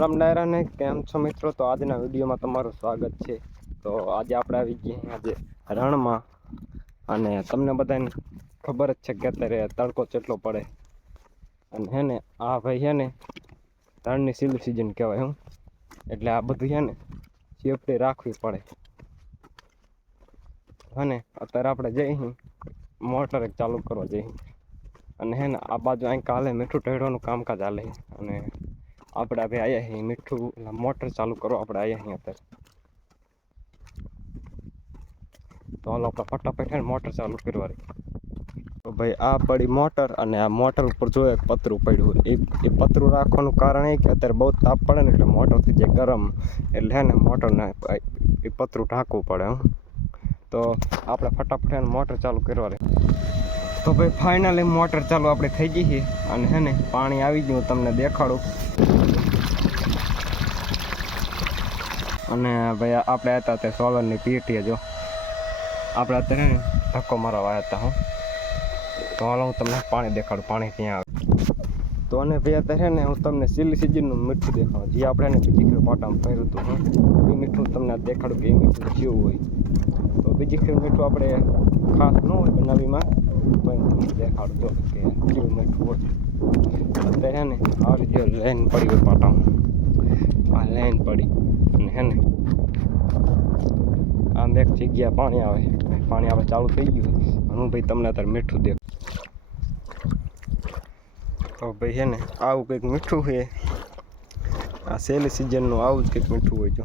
રામ ડાયરા ને કેમ છો મિત્રો? તો આજના વિડીયોમાં તમારું સ્વાગત છે। તો આજે આપણે આવી ગયા આજે રણમાં અને તમને બધાને ખબર જ છે કે અત્યારે તડકો કેટલો પડે અને હે ને આ ભાઈ છે ને રણની સીલ સિઝન કહેવાય હું એટલે આ બધું છે ને સેફટી રાખવી પડે અને અત્યારે આપણે જઈ મોટર એક ચાલુ કરવા જઈ અને હે ને આ બાજુ અહીં કાલે મીઠું ટેડવાનું કામકાજ હાલે અને આપણે હવે આવ્યા છીએ મીઠું મોટર ચાલુ કરો આપણે આવ્યા છીએ અત્યારે તો હાલો આપણે ફટાફટ મોટર ચાલુ કરવાની। તો ભાઈ આ પડી મોટર અને આ મોટર ઉપર જો એક પતરું પડ્યું એ પતરું રાખવાનું કારણ એ કે અત્યારે બહુ તાપ પડે ને એટલે મોટર થઈ જાય ગરમ એટલે હે ને મોટરને એ પતરું ઢાંકવું પડે તો આપણે ફટાફટ મોટર ચાલુ કરવાની। તો ભાઈ ફાઇનલી મોટર ચાલુ આપણે થઈ ગઈ છે અને હે ને પાણી આવી ગયું તમને દેખાડું અને ભાઈ આપણે હતા તે સોલરની પીટીએ જો આપણે અત્યારે ને ધક્કો મારવા આવ્યા હતા તો હાલો હું તમને પાણી દેખાડું પાણી ત્યાં આવે તો અને ભાઈ અત્યારે ને હું તમને સિલ્લી સિઝનનું મીઠું દેખાડું જે આપણે ને બીજી ખેર પાટામાં ભર્યું હતું એ મીઠું તમને દેખાડું કે એ મીઠું કેવું હોય તો બીજી ખેર મીઠું આપણે ખાસ ન હોય બનાવીમાં પણ તમને દેખાડું જો કે કેવું મીઠું હોય અત્યારે ને આવી જે લાઈન પડી હોય પાટામાં આ લાઈન પડી અને હે ને આમ એક જગ્યા પાણી આવે ચાલુ થઈ ગયું અને હું ભાઈ તમને અત્યારે મીઠું દેખ તો ભાઈ છે ને આવું કંઈક મીઠું છે આ સેલી સિઝનનું આવું જ કંઈક મીઠું હોય જો